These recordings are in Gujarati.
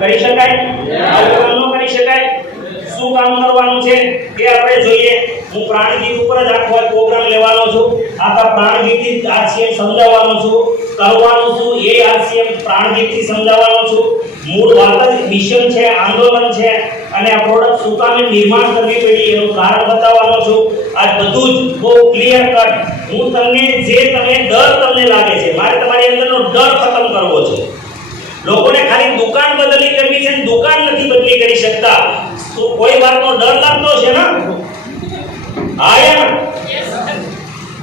કરી શકાય? આવું ન કરી શકાય? શું કામ કરવાનું છે એ આપણે જોઈએ. હું પ્રાણગીત ઉપર જ આખો પ્રોગ્રામ લેવાનો છું. આખા પ્રાણગીત આરસીએમ સમજાવવાનો છું. કરવાનું છું એ આરસીએમ પ્રાણગીતથી સમજાવવાનો છું. મૂળ વાત જ મિશન છે, આંદોલન છે, અને આ પ્રોડક્ટ શું કામ નિર્માણ કરવી પડી એનું કારણ બતાવવાનો છું. આ બધું જ બહુ ક્લિયર કટ. હું તમને જે ડર તમને લાગે છે, મારે તમારી અંદરનો ડર ખતમ કરવો છે. લોકોને ખાલી દુકાન બદલી કરવી છે, દુકાન નથી બદલી કરી શકતા. તો કોઈ વાતનો ડર લાગતો છે ને? આયા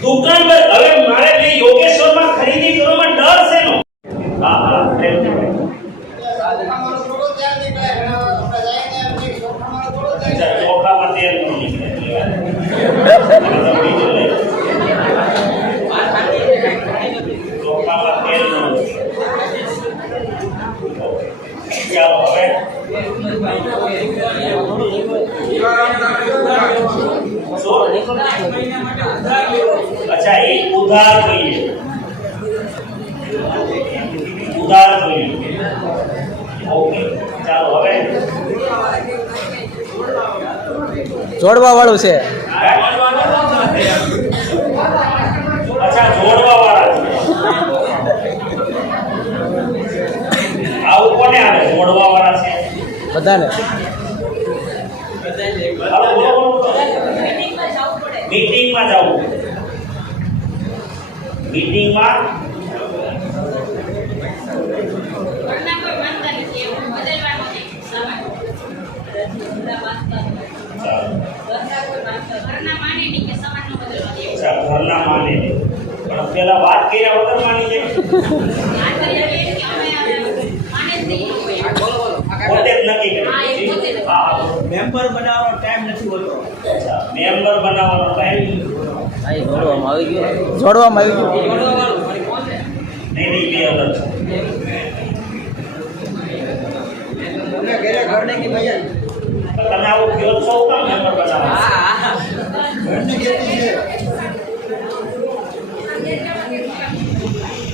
દુકાન હવે મારે જે યોગેશ્વરમાં ખરીદી કરવામાં ડર છે નો? હા હા ચોખામાં તેલ ન નીકળે. ચોખામાં તેલ ન ચાલો હવે अच्छा एक उधार જોઈએ. ઉધાર જોઈએ. ઓકે ચાલો હવે જોડવા વાળું છે. અચ્છા જોડવા વાળા છે. આવું કોને આવે? જોડવા વાળા છે બધાને. મીટિંગમાં જવું. મીટિંગમાં ઘરના માને પણ પેલા વાત કર્યા વગર માની જાય. પોતે જ નક્કી કરે. મેમ્બર બનાવવાનો ટાઈમ નથી હોતો. મેમ્બર બનાવવાનો ટાઈમ જોડવામાં આવી ગયું. જોડવામાં આવી ગયું. નહીં નહીં બે અલગ છે. તમે આવું કહો છો કામ મેમ્બર બનાવવા?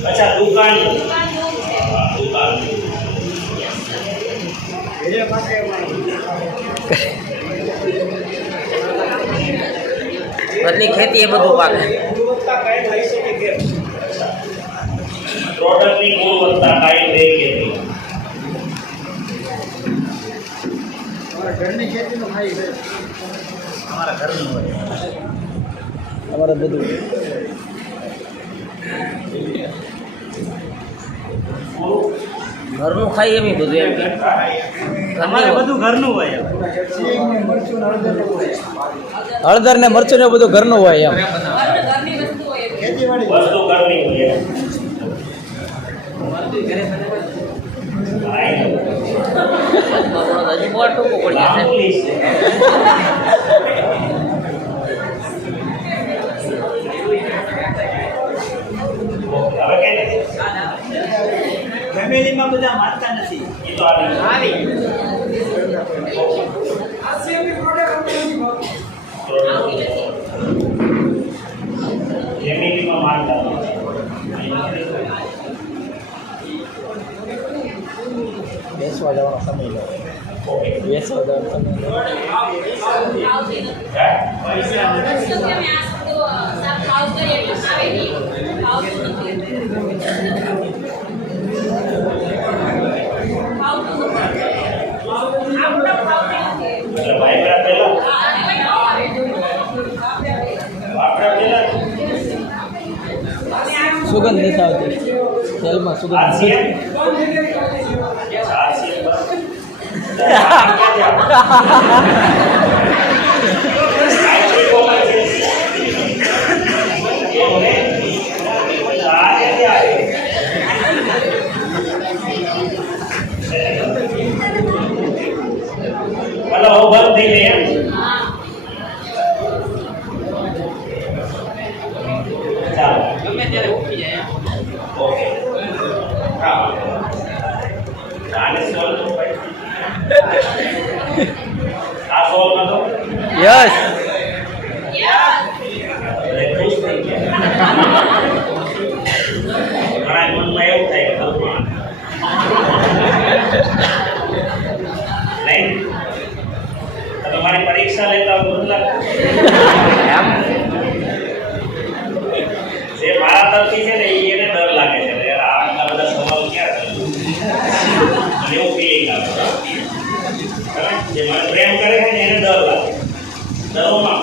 અચ્છા દુકાન દુકાન બદલી ખેતી એ બધું પાકે. પ્રોડક્ટની ગુણવત્તા કાયમ રહે કે નહીં? ઘરની ખેતીનું ખાઈ છે. અમારા ઘરનું હોય. અમારે બધું ઘરનું ખાઈ એમ બધું એમ કે અમારે બધું ઘરનું હોય. હળદર ને મરચું ને બધું ઘરનું હોય એમ. ખેતીવાડી વસ્તુ ઘરની હોય. હજી બહુ ટૂંકું પડી જશે. ફેમિલીમાં બધા માનતા નથી. એ તો આવી ફેમિલીમાં માનતા બેસવા જવાનો સમય લો. બેસવા જવાનો સમય લો. સુગંધ નથી આવતી તેલમાં. સુગંધ બંધ થઈ જાય. ચાલો ગમે ત્યારે ઉઠી જાય. ઓકે હા આને સોલ્વ આ સોલ્વ નતો. યસ. ખુશ થઈ ગયા. ઘણા મનમાં એવું થાય કે તરફથી છે ને એને ડર લાગે છે યાર આટલા બધા સવાલ ક્યાં કરું અને એવું ફીલિંગ આવે જે મને પ્રેમ કરે છે ને એને ડર લાગે ડરોમાં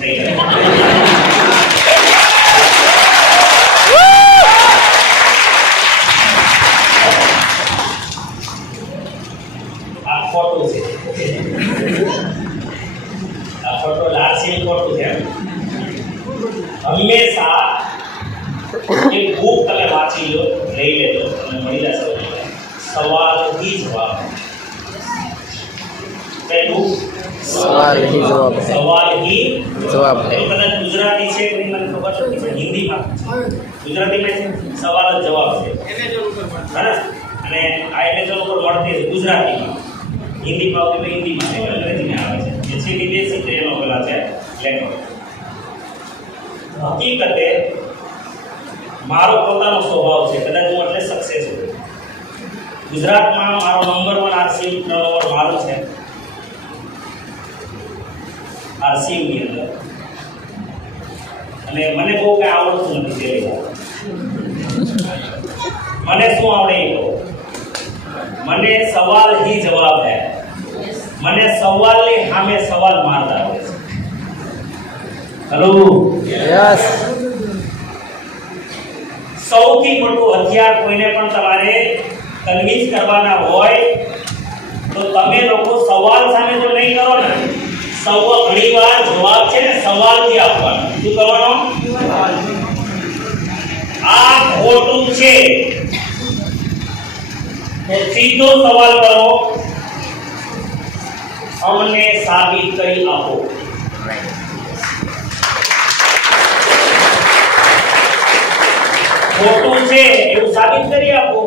નહીં કરે આ ખોટું છે આ ખોટો લાસીન ખોટું છે હંમેશા એક બુક તમે વાંચી લો લઈ લેજો અને મળી જશે સવાલ ही જવાબ પહેલું સવાલ ही જવાબ સવાલ ही જવાબ એ કદાચ ગુજરાતી છે કે મને ખબર નથી પણ હિન્દીમાં ગુજરાતીમાં છે સવાલ જ જવાબ છે બરાબર અને આ એમેઝોન ઉપર મળતી છે ગુજરાતીમાં હિન્દીમાં આવતી તો હિન્દીમાં છે અંગ્રેજીમાં આવે છે જે છે વિદેશી ટ્રેનો પેલા છે લેખો હકીકતે મારો પોતાનો સ્વભાવ છે કદાચ હું એટલે સક્સેસ છું ગુજરાતમાં મારો નંબર 1 આરસીએમ ટર્નઓવર મારો છે આરસીએમ ની અંદર અને મને બહુ કઈ આવડતું નથી તેલી મને શું આવડે એ કહો મને સવાલ ही જવાબ है મને સવાલની સામે સવાલ મારતા આવે છે હેલો યસ સૌથી મોટું હથિયાર કોઈને પણ તમારે કન્વિન્સ કરવાના હોય તો તમે લોકો સવાલ સામે જો નહીં કરો ને ઘણીવાર જવાબ છે ને સવાલથી આપવાનો શું કરવાનો આ ખોટું છે તો સીધો સવાલ કરો અમને સાબિત કરી આપો ખોટું છે એવું સાબિત કરી આપો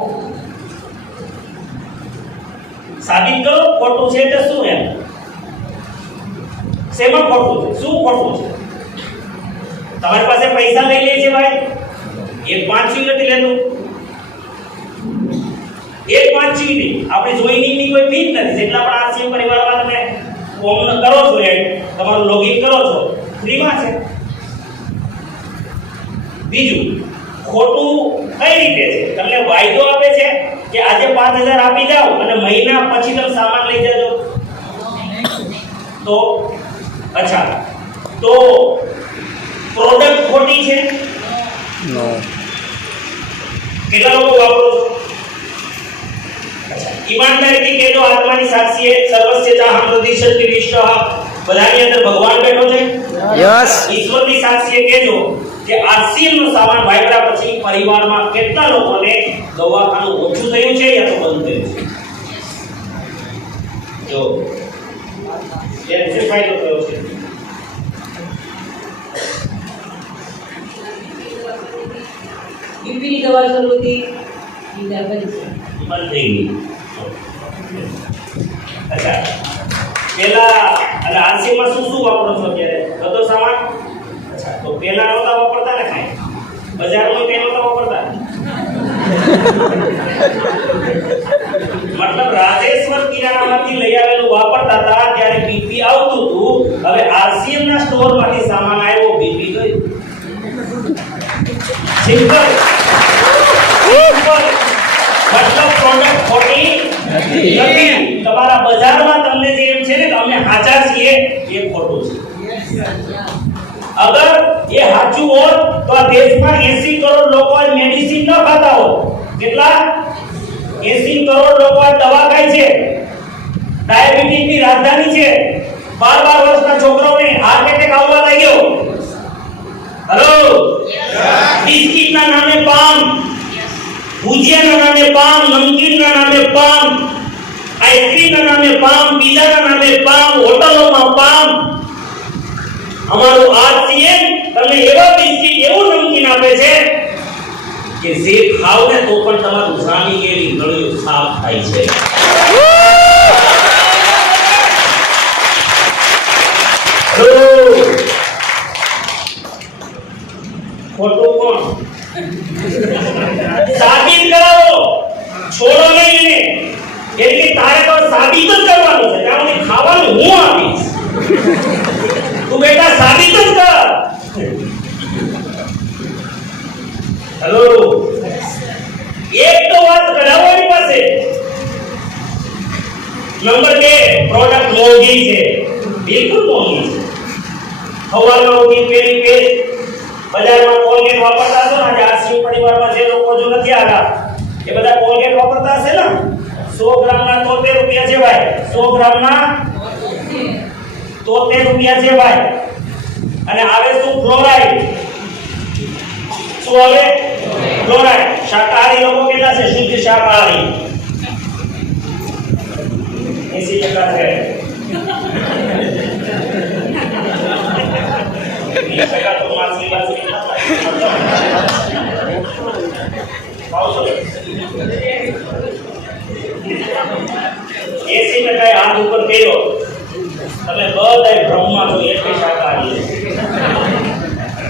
સાબિત કરો ખોટું છે એટલે શું એમ શેમાં ખોટું છે શું ખોટું છે તમારી પાસે પૈસા લઈ લે છે ભાઈ એક 5 નથી લેતું એક 5 નહીં આપણે જોઈનિંગની કોઈ ફી નથી જેટલા પણ આરસીએમ પરિવારમાં તમે ફોર્મ કરો છો એડ તમારું લોગિન કરો છો ફ્રીમાં છે બીજું ખોટું કઈ રીતે છે તમને વાયદો આપે છે કે આજે 5000 આપી જાઓ અને મહિના પછી તમે સામાન લઈ જજો તો અચ્છા તો પ્રોડક્ટ ખોટી છે નો કેટલા લોકો વાપરો છો અચ્છા ઈમાનદારીથી કહેજો આત્માની સાક્ષીએ સર્વસ્ય ચાહમ પ્રતિશત વિષ્ટ બધાની અંદર ભગવાન બેઠો છે યસ ઈશ્વરની સાક્ષીએ કહેજો કે આરસીએમ નો સામાન વાપર્યા પછી પરિવારમાં કેટલા લોકોને દવાખાનું ઓછું થયું છે યા તો બંધ થયું છે જો જે ફાયદો થયો છે બીપીની દવા શરૂ હતી બંધ થઈ ગઈ અચ્છા પેલા અને આરસીએમ માં શું શું વાપરો છો અત્યારે બધો સામાન અચ્છા તો પેલા નહોતા વાપરતા ને કાંઈ બજારમાં પેલો નહોતા વાપરતા મતલબ રાજેશ્વર કિરાણામાંથી લઈ આવેલું વાપરતા હતા ત્યારે બીપી આવતું હતું હવે આરસીએમ ના સ્ટોર માંથી સામાન આવ્યો બીપી ગયું સિમ્પલ મતલબ પ્રોડક્ટ ખોટી નથી તમારા બજારમાં તમને જે એમ છે ને કે અમે સાચા છીએ એ ખોટું છે અગર ये સાચું હોત તો આ દેશમાં 80 કરોડ લોકો મેડિસિન ન ખાતા હોત કેટલા 80 કરોડ લોકો દવા ખાય છે ડાયાબિટીસની રાજધાની છે 12 વર્ષના છોકરાઓને હાર્ટ એટેક આવવા લાગ્યો હેલો બિસ્કિટના નામે પામ ભુજિયાના નામે પામ નમકીનના નામે પામ આઈસ્ક્રીમના નામે પામ પીઝાના નામે પામ હોટલોમાં પામ અમારું આરસીએમ તમને એવા બિસ્કિટ એવું નમકીન આપે છે કે જે ખાવ ને તો પણ તમારું જામી ગયેલી ગળ્યું સાફ થાય છે ખોટું કોણ સાબિત કરાવો છોડો નહીં એને એટલે તારે તો સાબિત જ કરવાનું છે કારણ કે ખાવાનું હું આપીશ તું બેટા સાબિત જ કર હેલો, એક તો વાત કઢાવો એની પાસે. નંબર 2, પ્રોડક્ટ મોંઘી છે, બિલકુલ મોંઘી છે. હવાલો ઉઠી પેલી પેજ બજારમાં કોલગેટ વાપરતા હશો ને, આજે આરસી પરિવારમાં જે લોકો જો નથી આવ્યા એ બધા કોલગેટ વાપરતા હશે ને. 100 ગ્રામના 73 રૂપિયા છે ભાઈ. 100 ગ્રામના 73 રૂપિયા છે ભાઈ. અને આવે શું? ફ્લોરાઇડ. શું આવે? ફ્લોરાઇડ. શાકાહારી લોકો કેટલા છે? શુદ્ધ શાકાહારી 80% છે. 20% તો માછલી બાછલી ના ખાય. ખાઓ છો? 80% હાથ ઉપર કર્યો. તમે બધાય ભ્રમમાં છો એટલે શાકાહારી છે.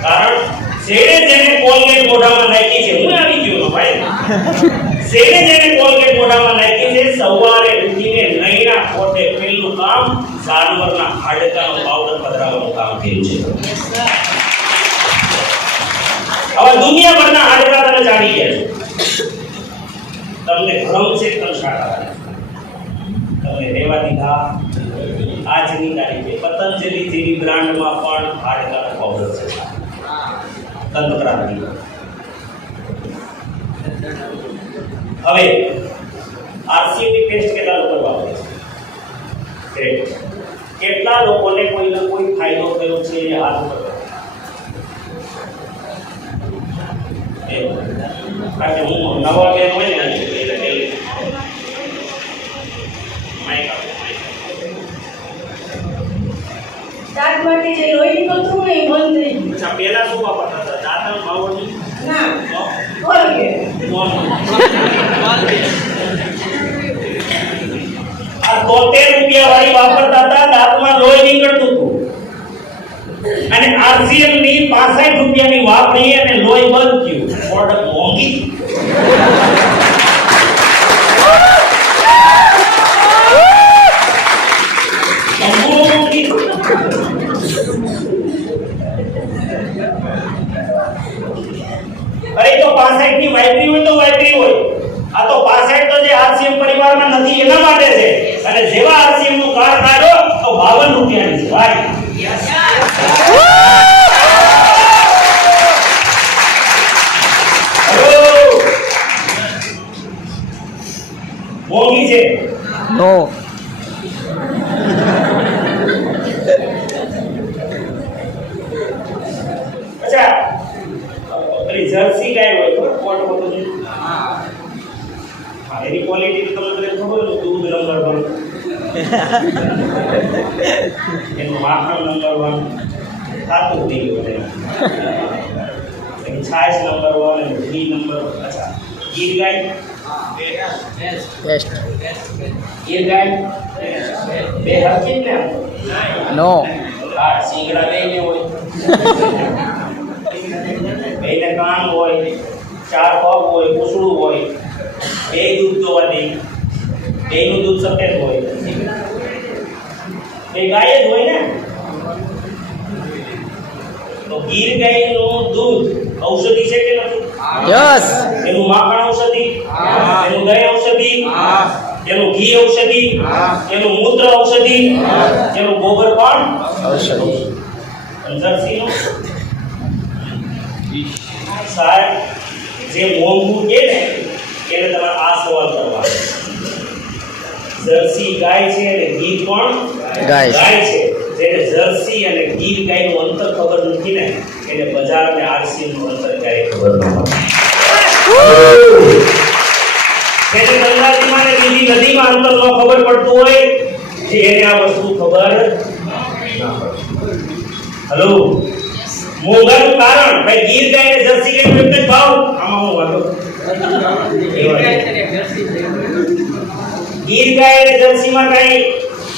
કારણ જેને જેને કોલગેટ મોઢામાં નાખી છે, હું આવી ગયો ભાઈ. જેને કોલગેટ મોઢામાં નાખી છે, સવારે ઉઠીને નૈના ખોટે પહેલું કામ જાનવરના હાડકાનો પાવડર પધરાવવાનું કામ કર્યું છે. હવે દુનિયાભરના હાડકા તમે જાણી ગયા છો. તમને ભ્રમ છે કે શાકાહારી. તમને રેવા દીધા. આજની તારીખે પતંજલિ જેવી બ્રાન્ડમાં પણ હાડકાનો પાવડર છે. તંત્રાંતિ. હવે આરસીએમની પેસ્ટ કેટલા લોકો વાપરે છે? કેટલા લોકોને કોઈને કોઈ ફાયદો થયો છે? હાથ ઉપર કારણ કે હું નવા બેન હોય ને એટલે દાંતમાંથી જે લોહી નીકળતું હોય એ બંધ થઈ ગયું. અચ્છા, પહેલા શું વાપરતા હતા? દાંતણ માવડી? ના, કોલગેટ. આ 73 રૂપિયા વાળી વાપરતા હતા, દાંતમાં લોહી નીકળતું હતું. અને આરસીએમ ની 65 રૂપિયાની વાપરી અને લોહી બંધ થયું. પ્રોડક્ટ મોંઘી. અરે તો 65 ની વાપરી હોય તો વાપરી હોય. આ તો 65 તો જે આરસીએમ પરિવારમાં નથી એના માટે છે. અને જેવા આરસીએમ નું કાર્ડ કાઢો તો 52 રૂપિયાની છે ભાઈ. મોંઘી છે? નો. અચ્છા, પેલી જર્સી ગાય હોય તો કોટ હોતો છે. હા, એની ક્વોલિટી તો તમને ખબર છે. દૂધ નંબર 1, એનું માખણ નંબર 1, ખાતું થઈ ગયું છે. એની છાશ નંબર 1 અને ઘી નંબર. અચ્છા, ગીર ગાય બેસ્ટ. ગીર ગાય બે હરકી ને? નો. હા, સિંગડા બે હોય. બેને કાન હોય, 4 પગ હોય, પૂછડું હોય, બે દૂધ દોવા દે, બેનું દૂધ સફેદ હોય. બે ગાય જ હોય ને? તો ગીર ગાયનું દૂધ ઔષધિ છે કે નથી? યસ. એનું માખણ ઔષધિ, એનું દહીં ઔષધિ, એનું ઘી ઔષધિ, એનું મૂત્ર ઔષધિ, એનું ગોબર પણ ઔષધિ. જર્સીનું સાહેબ જે મોંઘું કે ને એને તમારે આ સવાલ કરવા. જર્સી ગાય છે અને ઘી પણ ગાય છે. જેને જર્સી અને ગીર ગાયનું અંતર ખબર નથી ને એને બજાર અને આરસી નું અંતર ક્યારે ખબર ન હોય. જેને ગંગાજીમાં ને બીજી નદીમાં અંતર ન ખબર પડતું હોય જે એને આ વસ્તુ ખબર ના પડે. હેલો, મોંઘાનું કારણ ભાઈ ગીર ગાય અને જર્સી ગાય નો એક જ ભાવ. આમાં હું વાંધો ગીર ગાય અને જર્સીમાં કઈ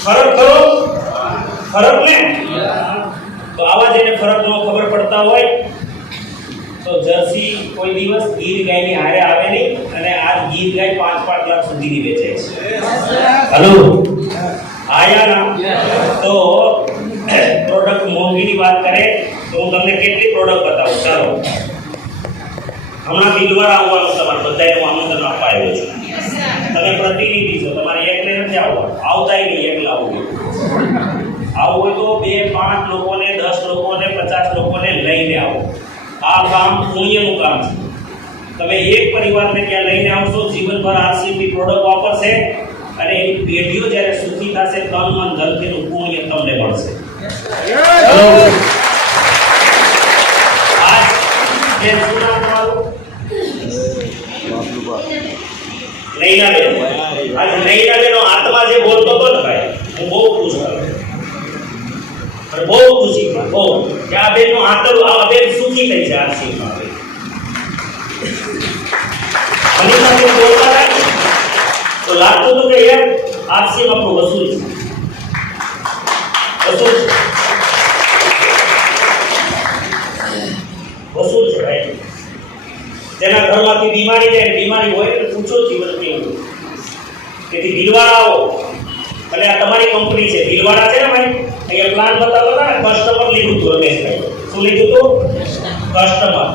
ફરક ખરો? ફરક ને? તો આવા જેને ફરક નો ખબર પડતા હોય તો જર્સી કોઈ દિવસ ગીર ગાયની હારે આવે નહીં. અને આ ગીર ગાય 5-5 લાખ સુધીની વેચાય છે. હેલો, આયા ના? તો પ્રોડક્ટ મોંઘીની વાત કરે તો હું તમને કેટલી પ્રોડક્ટ બતાવું. ચાલો, હમણાં બિલવાળા આવવાનું તમારે બધાયનું આમંત્રણ આપવા આવ્યો છું. તમે પ્રતિનિધિ છો, તમારે એકલે નથી આવવાનું. આવતાય નહીં એકલા આવવું. આવું હોય તો 2, 5 લોકોને, 10 લોકોને, 50 લોકોને લઈને આવો. આ કામ પુણ્યનું કામ છે. તમે એક પરિવારને ત્યાં લઈને આવશો, જીવનભર આરસીએમની પ્રોડક્ટ વાપરશે અને એ પેઢીઓ જ્યારે સુખી થશે, તન મન ધનથી પુણ્ય તમને મળશે. આજ જે શું નામ તમારું? નૈનાબેન. આજ નૈનાબેનનો આત્મા જે બોલતો હતો ને ભાઈ, હું બહુ ખુશ થયો અને બહુ ખુશી થઈ બહુ કે આ બેનનો આત્મા, આ બેન સુખી થઈ છે આરસીએમમાં. અનિતા બેન બોલતા હતા તો લાગતું હતું કે યાર આરસીએમ આપણું વસૂલ છે, વસૂલ છે, વસૂલ છે ભાઈ. તેના ઘરમાંથી બીમારી જાય, બીમારી હોય તો પૂછો જીવન કેવું. તેથી ભીલવાડાઓ અને આ તમારી કંપની છે ભીલવાડા છે ને ભાઈ, અહીંયા પ્લાન બતાવતો હતા ને, કસ્ટમર લીધું હતું રમેશભાઈ. શું લીધું હતું? કસ્ટમર.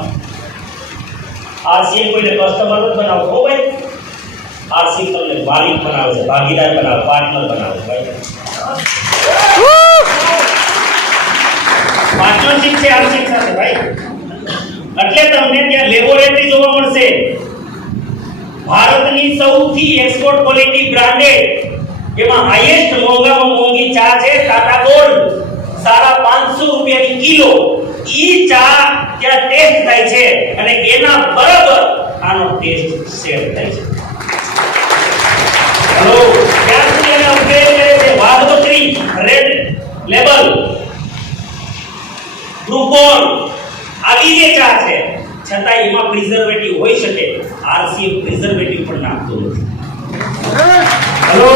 આરસીએમ કોઈને કસ્ટમર જ બનાવો હો ભાઈ. આરસીએમ તમને માલિક બનાવે છે, ભાગીદાર બનાવે, પાર્ટનર બનાવે છે ભાઈ. પાર્ટનરશિપ છે આરસીએમ સાથે ભાઈ. એટલે તમને ત્યાં લેબોરેટરી જોવા મળશે. ભારતની સૌથી એક્સપોર્ટ ક્વોલિટી બ્રાન્ડેડ, એમાં હાઈએસ્ટ મોંઘામાં મોંઘી ચા છે ટાટા ગોલ્ડ, 550 રૂપિયાની કિલો. ઈ ચા ત્યાં ટેસ્ટ થાય છે અને એના બરાબર આનો ટેસ્ટ શેર થાય છે. હલો, ત્યાં સુધી એને અપગ્રેડ કરે છે. વાઘબકરી રેડ લેબલ, ગ્લુકોન, આવી જે ચા છે, છતાં એમાં પ્રિઝર્વેટિવ હોઈ શકે. આરસીએમ પ્રિઝર્વેટિવ પણ નાખતું નથી. હલો,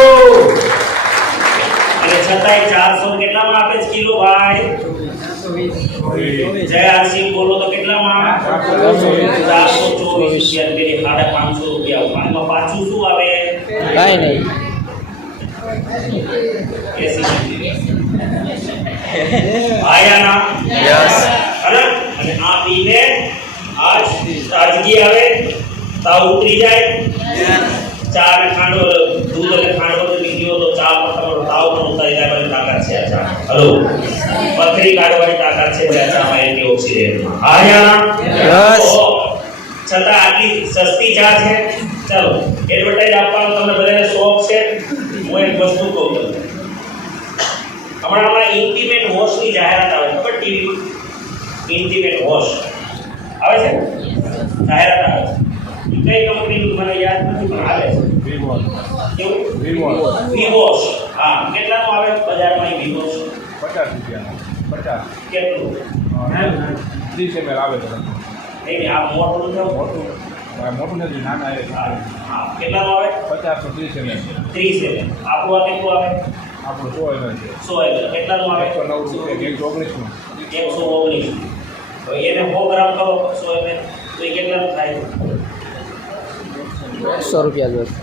અને છતાંય 400 કેટલામાં આપે છે કિલો ભાઈ? જય આરસીએમ બોલો તો કેટલામાં? 424 રૂપિયા, એટલે 550 રૂપિયા. આમાં પાછું શું આવે? કાંઈ નહીં. આયાના યસ. અને આ પીને આજ તાજગી આવે, તાવ ઉતરી જાય. ચા અને ખાંડો, દૂધ અને ખાંડો લીધો તો ચા પર તમારો તાવ પણ ઉતારી દેવાની તાકાત છે આ ચા. હલો, પથરી કાઢવાની તાકાત છે આ ચામાં, એન્ટીઓક્સિડન્ટ. આયાના યસ. છતાં આટલી સસ્તી ચા છે. ચાલો, એડવર્ટાઇઝ આપવાનો તમને બધાને શોખ છે. હું એક વસ્તુ કહું તમને. હમણાં ઇન્ટિમેટ વોશની જાહેરાત આવે, ખબર ટીવી? ઇન્ટિમેટ વોશ આવે છે, જાહેરાત આવે છે. કઈ કંપનીનું મને યાદ નથી પણ આવે છે. કેવું? વિવોશ. હા, કેટલાનું આવે બજારમાં વિવોશ? 50 રૂપિયાનો. 50. કેટલું? 30 ml આવે છે. નહીં, આ મોટું છે. મોટું મોટું નથી, નાના એ. હા, કેટલાનું આવે? 50 તો 30 ml. 30 ml. આપણું આ કેટલું આવે? આપણું 100 ml છે. 100 ml. કેટલાનું આવે? 109 રૂપિયા, 119 નું. 119. તો એને 100 ગ્રામ કરો 100 ml, તો એ કેટલાનું થાય? 100 રૂપિયા જોશે.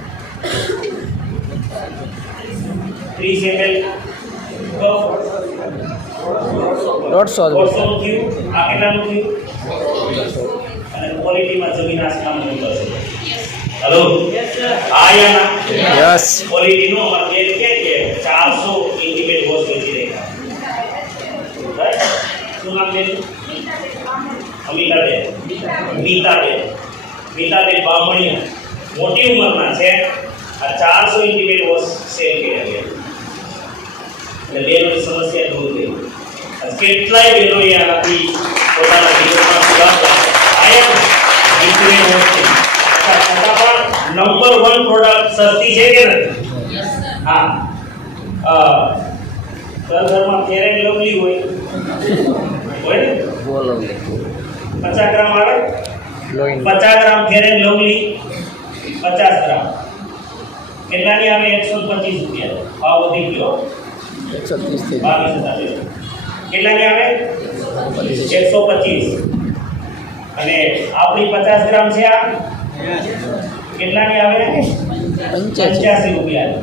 30 ml કરો 150 નું થયું. આ કેટલાનું થયું? અને ક્વોલિટીમાં જમીન આસમાનનું અંતર છે. Hello, આયાના yes. ક્વોલિટીનો મતલબ એ કે 400 ઇન્ટિમેટ વોશ વેચી રહ્યા. રાઈટ? શું નામ છે? અમિતાબેન. મીતાબેન બામણીયા, મોટી ઉંમરના છે. આ 400 ઇન્ટિમેટ વોશ સેલ કર્યા છે. એટલે બેનોની સમસ્યા દૂર થઈ. કેટલાય બહેનોએ આનાથી પોતાના જીવનમાં સુધાર કર્યો. આયા ઇન્ટિમેટ વોશ છે. છતાં પણ નંબર 1 પ્રોડક્ટ સસ્તી છે કે નથી? હા. ઘરમાં ફેર એન્ડ લવલી હોય ને? બોલો. 50 ગ્રામ આવે? Loan. 50 gram fair and lovely 50 ગ્રામ કેટલાની આવે? 125 રૂપિયા. ભાવ વધી ગયો. 130 થી 22,000. કેટલાની આવે? 125. અને આપણી 50 ગ્રામ છે આ કેટલાની આવે? 85 રૂપિયા.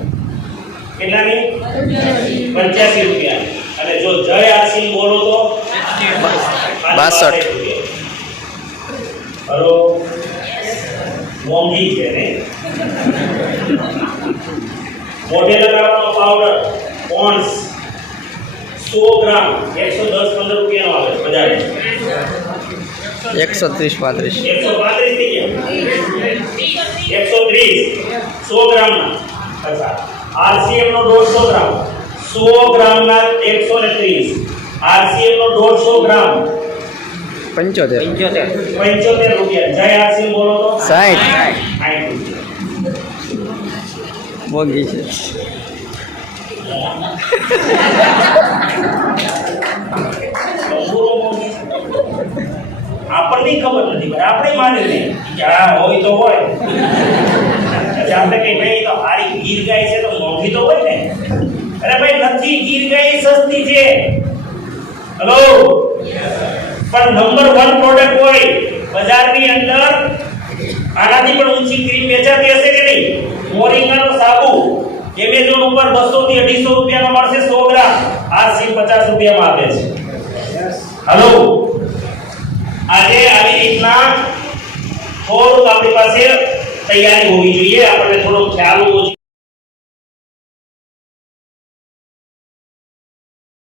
કેટલાની? 85 રૂપિયા. અને જો જય આરસી બોલો તો 62. હલો, મોંઘી છે ને મોઢે લગાવવાનો પાવડર પોન્ડ્સ 100 ગ્રામ 110-15 રૂપિયાનો આવે બજારે 130-35 135 થઈ ગયા 130 100 ગ્રામના અચ્છા આરસીએમ નો 150 ગ્રામ 100 ગ્રામના 130 આરસીએમ નો 150 ગ્રામ 75 75 રૂપિયા જય આરસીએમ બોલો તો 60 60 રૂપિયા મોંઘી છે આપણને ખબર નથી પણ આપણે માની લઈએ કે આ હોય તો હોય પછી આપણે કઈ ભાઈ તો હારી ગીર ગાય છે તો મોંઘી તો હોય ને અરે ભાઈ નથી ગીર ગાય સસ્તી છે હેલો પણ નંબર 1 પ્રોડક્ટ હોય બજારની અંદર આનાથી પણ ઊંચી ક્રીમ વેચાતી હશે કે નહીં મોરિંગાનો સાબુ એમેઝોન ઉપર 200 થી 250 રૂપિયામાં મળશે 100 ગ્રામ આ સિમ 50 રૂપિયામાં આપે છે હેલો આજે આવી રીતના થોડુંક આપણી પાસે તૈયારી હોવી જોઈએ આપણને થોડો ખ્યાલ હોવો જોઈએ